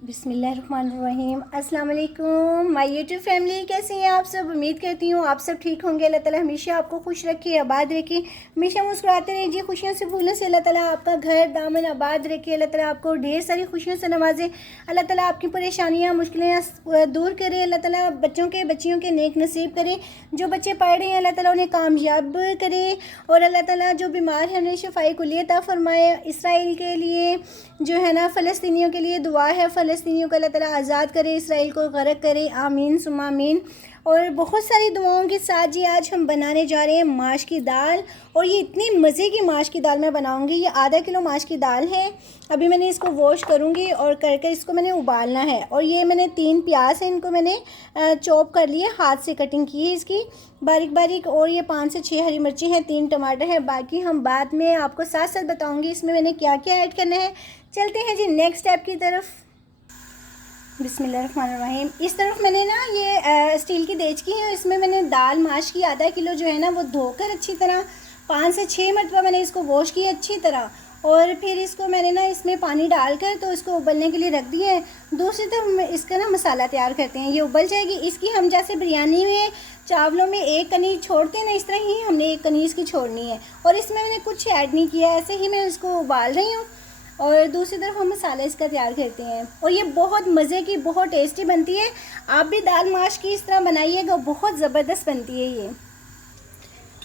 बिस्मिल्लाहिर्रहमानिर्रहीम। अस्सलाम वालेकुम माय यूट्यूब फैमिली, कैसे हैं आप सब। उम्मीद करती हूँ आप सब ठीक होंगे। अल्लाह ताला हमेशा आपको खुश रखे, आबाद रखे, हमेशा मुस्कुराते रहे जी। खुशियों से भूलने से अल्लाह ताला आपका घर दामन आबाद रखे। अल्लाह ताला आपको ढेर सारी खुशियों से नवाजे। अल्लाह ताला आपकी परेशानियाँ मुश्किलें दूर करे। अल्लाह ताला बच्चियों के नेक नसीब करे। जो बच्चे पढ़ रहे हैं अल्लाह ताला उन्हें कामयाब करे और अल्लाह ताला जो बीमार हैं उन्हें शफाई कुलियत अता फरमाए। इसराइल के लिए जो है ना, फ़लस्तीनियों के लिए दुआ है, फ़लस्तीनियों को अल्लाह ताला आज़ाद करे, इसराइल को गरक करे, आमीन सुम्मा आमीन। और बहुत सारी दुआओं के साथ जी आज हम बनाने जा रहे हैं माश की दाल। और ये इतनी मज़े की माश की दाल मैं बनाऊंगी। ये आधा किलो माश की दाल है। अभी मैंने इसको वॉश करूंगी और करके इसको मैंने उबालना है। और ये मैंने 3 प्याज हैं, इनको मैंने चॉप कर लिए, हाथ से कटिंग की है इसकी बारीक बारीक। और ये 5 से 6 हरी मिर्ची हैं, 3 टमाटर हैं। बाकी हम बाद में आपको साथ साथ बताऊँगी इसमें मैंने क्या क्या ऐड करना है। चलते हैं जी नेक्स्ट स्टेप की तरफ। बिस्मिल्लाहिर्रहमानिर्रहीम। इस तरफ मैंने ना ये स्टील की देचकी है, इसमें मैंने दाल माश की आधा किलो जो है ना वो धोकर अच्छी तरह 5 से 6 मरतबा मैंने इसको वॉश किया अच्छी तरह। और फिर इसको मैंने ना इसमें पानी डालकर तो इसको उबलने के लिए रख दिया है। दूसरी तरफ इसका ना मसाला तैयार करते हैं। ये उबल जाएगी, इसकी हम जैसे बिरयानी में चावलों में एक कनीज छोड़ते हैं ना, इस तरह ही हमने एक कनीज की छोड़नी है। और इसमें मैंने कुछ ऐड नहीं किया, ऐसे ही मैं इसको उबाल रही हूँ। और दूसरी तरफ हम मसाला इसका तैयार करते हैं। और ये बहुत मज़े की, बहुत टेस्टी बनती है। आप भी दाल माश की इस तरह बनाइएगा, बहुत ज़बरदस्त बनती है। ये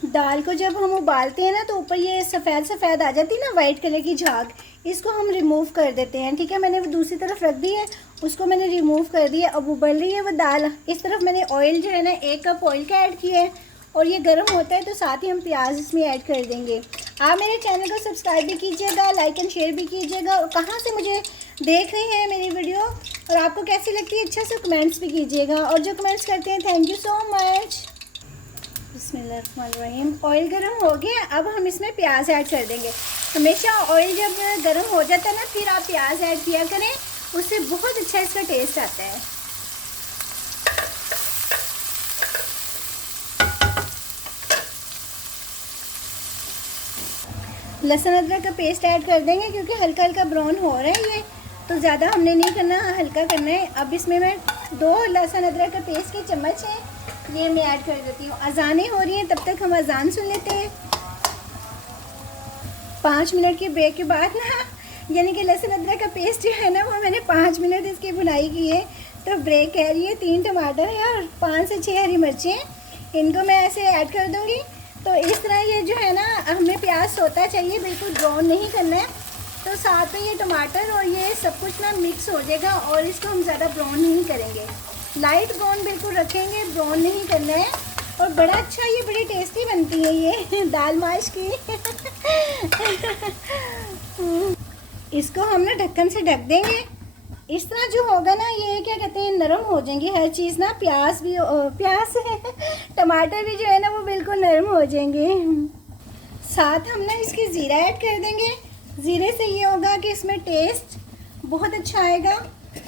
दाल को जब हम उबालते हैं ना तो ऊपर ये सफ़ेद सफ़ेद आ जाती है ना, वाइट कलर की झाग, इसको हम रिमूव कर देते हैं। ठीक है, मैंने वो दूसरी तरफ रख दी है, उसको मैंने रिमूव कर दिया। अब उबल रही है वो दाल। इस तरफ मैंने ऑयल जो है ना 1 कप ऑयल का ऐड किया है। और ये गर्म होता है तो साथ ही हम प्याज इसमें ऐड कर देंगे। आप मेरे चैनल को सब्सक्राइब भी कीजिएगा, लाइक एंड शेयर भी कीजिएगा। और कहाँ से मुझे देख रहे हैं मेरी वीडियो और आपको कैसी लगती है अच्छा से कमेंट्स भी कीजिएगा। और जो कमेंट्स करते हैं थैंक यू सो मच। बिस्मिल्लाहिर्रहमानिर्रहीम। ऑयल गर्म हो गया, अब हम इसमें प्याज ऐड कर देंगे। हमेशा ऑयल जब गर्म हो जाता है ना फिर आप प्याज ऐड किया करें, उससे बहुत अच्छा इसका टेस्ट आता है। लहसुन अदरक का पेस्ट ऐड कर देंगे क्योंकि हल्का हल्का ब्राउन हो रहा है ये, तो ज़्यादा हमने नहीं करना, हल्का करना है। अब इसमें मैं 2 लहसुन अदरक का पेस्ट के चम्मच है, ये मैं ऐड कर देती हूँ। अजानें हो रही हैं, तब तक हम अजान सुन लेते हैं। 5 मिनट के ब्रेक के बाद ना, यानी कि लहसुन अदरक का पेस्ट जो है ना वो मैंने 5 मिनट इसकी भुनाई की है, तो ब्रेक कह रही है। 3 टमाटर है और 5 से 6 हरी मिर्चें, इनको मैं ऐसे ऐड कर दूँगी। तो इस तरह ये जो है ना, हमें प्याज सोता चाहिए, बिल्कुल ब्राउन नहीं करना है। तो साथ में ये टमाटर और ये सब कुछ ना मिक्स हो जाएगा। और इसको हम ज़्यादा ब्राउन नहीं करेंगे, लाइट ब्राउन बिल्कुल रखेंगे, ब्राउन नहीं करना है। और बड़ा अच्छा, ये बड़ी टेस्टी बनती है ये दाल माश की। इसको हम ना ढक्कन से ढक देंगे। इस तरह जो होगा ना, ये क्या कहते हैं, नरम हो जाएंगी हर चीज़ ना। प्याज भी प्याज टमाटर भी जो है ना वो बिल्कुल नरम हो जाएंगे। साथ हम ना इसकी ज़ीरा ऐड कर देंगे। ज़ीरे से ये होगा कि इसमें टेस्ट बहुत अच्छा आएगा।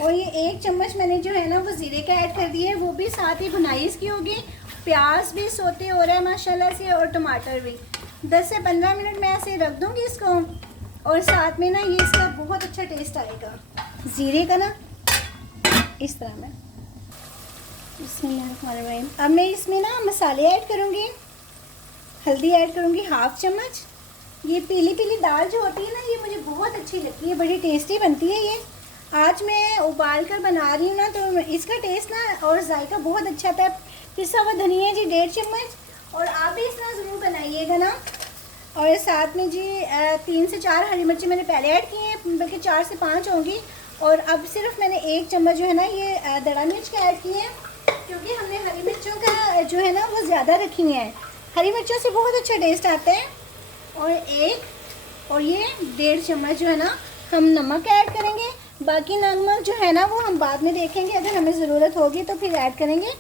और ये 1 चम्मच मैंने जो है ना वो ज़ीरे का ऐड कर दिया है, वो भी साथ ही भुनाई इसकी होगी। प्याज भी सोते हो रहा है माशाल्लाह से, और टमाटर भी। 10 से 15 मिनट मैं ऐसे रख दूँगी इसको। और साथ में ना ये इसका बहुत अच्छा टेस्ट आएगा ज़ीरे का ना, इस तरह में। बिस्मिल्लाहिर्रहमानिर्रहीम। अब मैं इसमें ना मसाले ऐड करूँगी। हल्दी ऐड करूँगी 1/2 चम्मच। ये पीली पीली दाल जो होती है ना, ये मुझे बहुत अच्छी लगती है, बड़ी टेस्टी बनती है ये। आज मैं उबाल कर बना रही हूँ ना, तो इसका टेस्ट ना और जायका बहुत अच्छा आता है। पिसा हुआ धनिया जी 1.5 चम्मच। और आप भी इस तरह ज़रूर बनाइएगा ना। और साथ में जी 3 से 4 हरी मिर्ची मैंने पहले ऐड की हैं, बल्कि 4 से 5 होंगी। और अब सिर्फ मैंने 1 चम्मच जो है ना ये दड़ा मिर्च का ऐड किए हैं, क्योंकि हमने हरी मिर्चों का जो है ना वो ज़्यादा रखी हैं। हरी मिर्चों से बहुत अच्छा टेस्ट आता है। और ये 1.5 चम्मच जो है ना हम नमक ऐड करेंगे। बाकी नमक जो है ना वो हम बाद में देखेंगे, अगर हमें ज़रूरत होगी तो फिर ऐड करेंगे।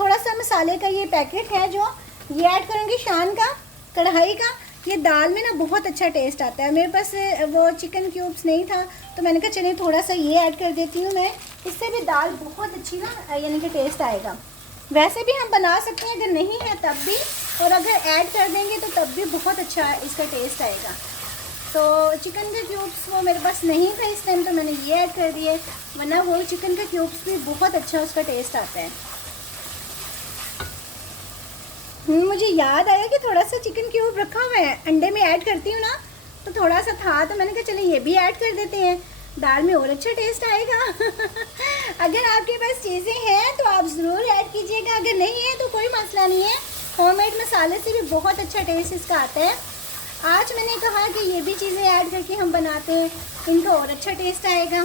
थोड़ा सा मसाले का ये पैकेट है जो ये ऐड करूँगी, शान का, कढ़ाई का। ये दाल में ना बहुत अच्छा टेस्ट आता है। मेरे पास वो चिकन क्यूब्स नहीं था, तो मैंने कहा चलिए थोड़ा सा ये ऐड कर देती हूँ मैं, इससे भी दाल बहुत अच्छी ना यानी कि टेस्ट आएगा। वैसे भी हम बना सकते हैं, अगर नहीं है तब भी, और अगर ऐड कर देंगे तो तब भी बहुत अच्छा इसका टेस्ट आएगा। तो चिकन के क्यूब्स वो मेरे पास नहीं था इस टाइम, तो मैंने ये ऐड कर दिए, वरना वो चिकन के क्यूब्स भी बहुत अच्छा उसका टेस्ट आता है। मुझे याद आया कि थोड़ा सा चिकन क्यूब रखा हुआ है, अंडे में ऐड करती हूँ ना, तो थोड़ा सा था, तो मैंने कहा चलो ये भी ऐड कर देते हैं, दाल में और अच्छा टेस्ट आएगा। अगर आपके पास चीज़ें हैं तो आप ज़रूर ऐड कीजिएगा, अगर नहीं है तो कोई मसला नहीं है, होममेड मसाले से भी बहुत अच्छा टेस्ट इसका आता है। आज मैंने कहा कि ये भी चीज़ें ऐड करके हम बनाते हैं, इनका और अच्छा टेस्ट आएगा।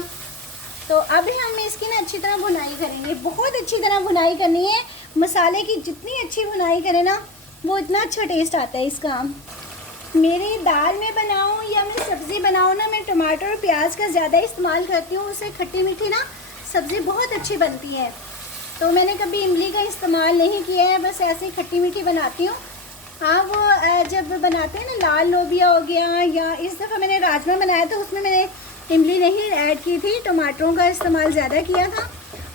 तो अब हम इसकी ना अच्छी तरह भुनाई करेंगे, बहुत अच्छी तरह भुनाई करनी है। मसाले की जितनी अच्छी भुनाई करें ना, वो इतना अच्छा टेस्ट आता है इसका। मेरी दाल में बनाऊँ या मैं सब्ज़ी बनाऊँ ना, मैं टमाटर और प्याज का ज़्यादा इस्तेमाल करती हूँ, उससे खट्टी मीठी ना सब्ज़ी बहुत अच्छी बनती है। तो मैंने कभी इमली का इस्तेमाल नहीं किया है, बस ऐसे ही खट्टी मीठी बनाती हूँ। हाँ, वो जब बनाते हैं ना, लाल लोबिया हो गया, या इस दफ़ा मैंने राजमा बनाया तो उसमें मैंने इमली नहीं ऐड की थी, टमाटरों का इस्तेमाल ज़्यादा किया था।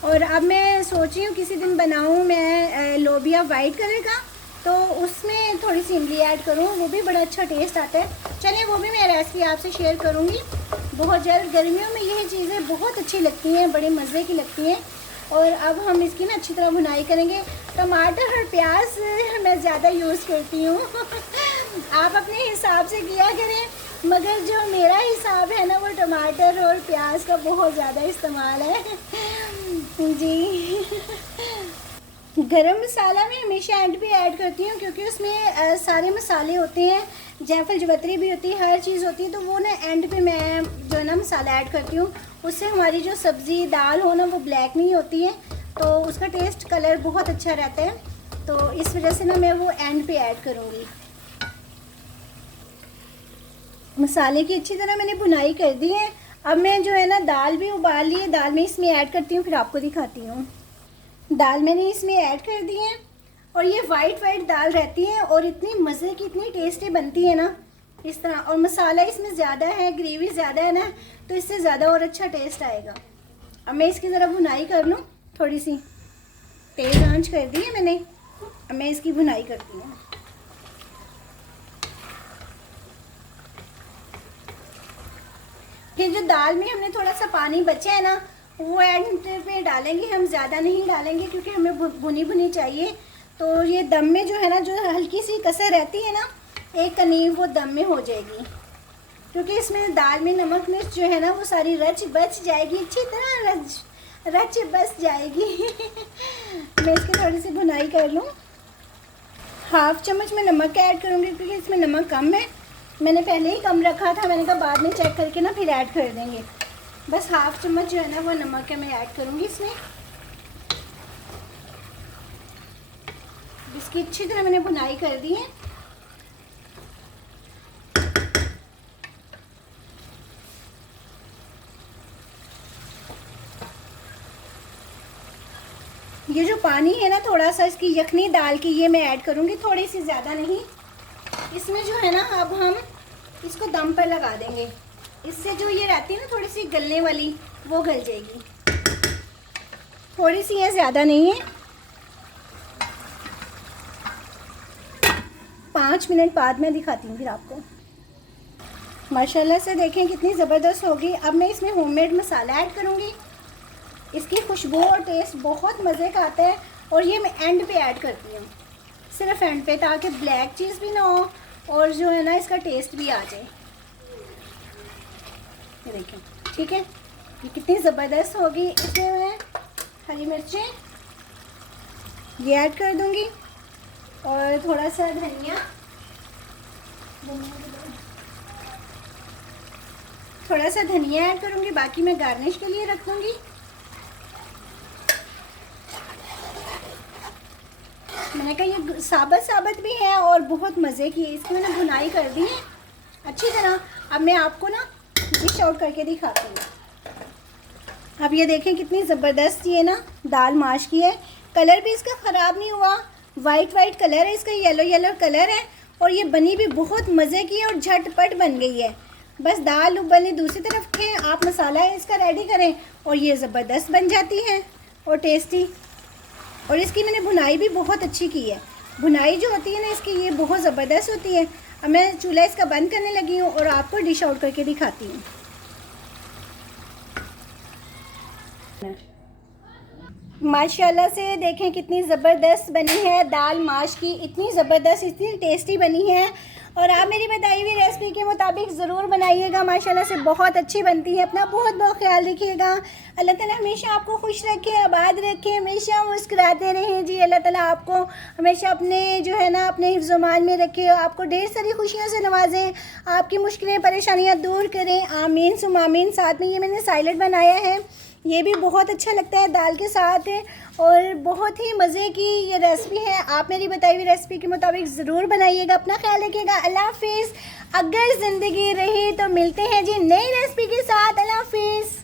और अब मैं सोच रही हूँ किसी दिन बनाऊँ मैं लोबिया वाइट कलर का, तो उसमें थोड़ी सी इमली ऐड करूँ, वो भी बड़ा अच्छा टेस्ट आता है। चलिए वो भी मैं रेसिपी आपसे शेयर करूँगी बहुत जल्द। गर्मियों में यही चीज़ें बहुत अच्छी लगती हैं, बड़े मज़े की लगती हैं। और अब हम इसकी ना अच्छी तरह भुनाई करेंगे। टमाटर और प्याज मैं ज़्यादा यूज़ करती हूँ। आप अपने हिसाब से किया करें, मगर जो मेरा हिसाब है ना, वो टमाटर और प्याज का बहुत ज़्यादा इस्तेमाल है। जी। गरम मसाला मैं हमेशा एंड पे ऐड करती हूँ, क्योंकि उसमें सारे मसाले होते हैं, जायफल जवतरी भी होती है, हर चीज़ होती है, तो वो ना एंड पे मैं जो है ना मसाला ऐड करती हूँ। उससे हमारी जो सब्ज़ी दाल हो ना, वो ब्लैक नहीं होती है, तो उसका टेस्ट कलर बहुत अच्छा रहता है। तो इस वजह से ना मैं वो एंड पे ऐड करूँगी। मसाले की अच्छी तरह मैंने भुनाई कर दी है। अब मैं जो है ना दाल भी उबाल ली है, दाल में इसमें ऐड करती हूँ, फिर आपको दिखाती हूँ। दाल मैंने इसमें ऐड कर दी है, और ये वाइट वाइट दाल रहती है और इतनी मज़े की, इतनी टेस्टी बनती है ना इस तरह। और मसाला इसमें ज़्यादा है, ग्रेवी ज़्यादा है ना, तो इससे ज़्यादा और अच्छा टेस्ट आएगा। अब मैं इसकी ज़रा भुनाई कर लूँ, थोड़ी सी तेज़ आंच कर दी है मैंने। अब मैं इसकी भुनाई करती हूँ। फिर जो दाल में हमने थोड़ा सा पानी बचा है ना, वो एंड पे डालेंगे, हम ज़्यादा नहीं डालेंगे, क्योंकि हमें भुनी भुनी चाहिए। तो ये दम में जो है ना, जो हल्की सी कसर रहती है ना, एक कनीव वो दम में हो जाएगी, क्योंकि इसमें दाल में नमक मिर्च जो है ना, वो सारी रच बच जाएगी, अच्छी तरह रच बस जाएगी। मैं इसकी थोड़ी सी भुनाई कर लूँ। हाफ़ चम्मच मैं नमक ऐड करूँगी, क्योंकि इसमें नमक कम है, मैंने पहले ही कम रखा था, मैंने कहा बाद में चेक करके ना फिर ऐड कर देंगे। बस हाफ़ चम्मच जो है ना वो नमक है मैं ऐड करूँगी इसमें। इसकी अच्छी तरह मैंने भुनाई कर दी है। ये जो पानी है ना, थोड़ा सा इसकी यखनी दाल की, ये मैं ऐड करूँगी, थोड़ी सी, ज़्यादा नहीं। इसमें जो है ना, अब हम इसको दम पर लगा देंगे, इससे जो ये रहती है ना थोड़ी सी गलने वाली, वो गल जाएगी। थोड़ी सी है, ज़्यादा नहीं है। 5 मिनट बाद मैं दिखाती हूँ फिर आपको। माशाल्लाह से देखें कितनी ज़बरदस्त होगी। अब मैं इसमें होममेड मसाला ऐड करूँगी, इसकी खुशबू और टेस्ट बहुत मज़े का आता है। और ये मैं एंड पे ऐड करती हूँ, सिर्फ एंड पे, ताकि ब्लैक चीज़ भी ना हो और जो है ना इसका टेस्ट भी आ जाए। ये देखें, ठीक है, ये कितनी ज़बरदस्त होगी। इसमें मैं हरी मिर्चें ये ऐड कर दूँगी, और थोड़ा सा धनिया, थोड़ा सा धनिया ऐड करूँगी, बाकी मैं गार्निश के लिए रख दूँगी। मैंने कहा ये साबत भी है और बहुत मज़े की है। इसकी मैंने भुनाई कर दी है अच्छी तरह। अब मैं आपको ना डिश आउट करके दिखाती हूँ। अब ये देखें कितनी ज़बरदस्त ये ना दाल माश की है। कलर भी इसका ख़राब नहीं हुआ, वाइट वाइट कलर है इसका, येलो येलो कलर है, और ये बनी भी बहुत मज़े की है और झटपट बन गई है। बस दाल उबलनी दूसरी तरफ रखें, आप मसाला इसका रेडी करें और ये ज़बरदस्त बन जाती है और टेस्टी। और इसकी मैंने भुनाई भी बहुत अच्छी की है। भुनाई जो होती है ना इसकी, ये बहुत ज़बरदस्त होती है। अब मैं चूल्हा इसका बंद करने लगी हूँ और आपको डिश आउट करके दिखाती हूँ। माशाल्लाह से देखें कितनी ज़बरदस्त बनी है दाल माश की, इतनी ज़बरदस्त, इतनी टेस्टी बनी है। और आप मेरी बताई हुई रेसिपी के मुताबिक ज़रूर बनाइएगा, माशाल्लाह से बहुत अच्छी बनती है। अपना बहुत बहुत ख्याल रखिएगा। अल्लाह ताला हमेशा आपको खुश रखे, आबाद रखे, हमेशा मुस्कुराते रहें जी। अल्लाह ताला आपको हमेशा अपने जो है ना अपने हिफ्ज़-ओ-मान में रखे, आपको ढेर सारी खुशियों से नवाजें, आपकी मुश्किलें परेशानियाँ दूर करें। आमीन सुम आमीन। साथ में ये मैंने साइलेड बनाया है, ये भी बहुत अच्छा लगता है दाल के साथ और बहुत ही मज़े की ये रेसिपी है। आप मेरी बताई हुई रेसिपी के मुताबिक ज़रूर बनाइएगा। अपना ख्याल रखिएगा। अल्लाह हाफिज़। अगर ज़िंदगी रही तो मिलते हैं जी नई रेसिपी के साथ। अल्लाह हाफिज़।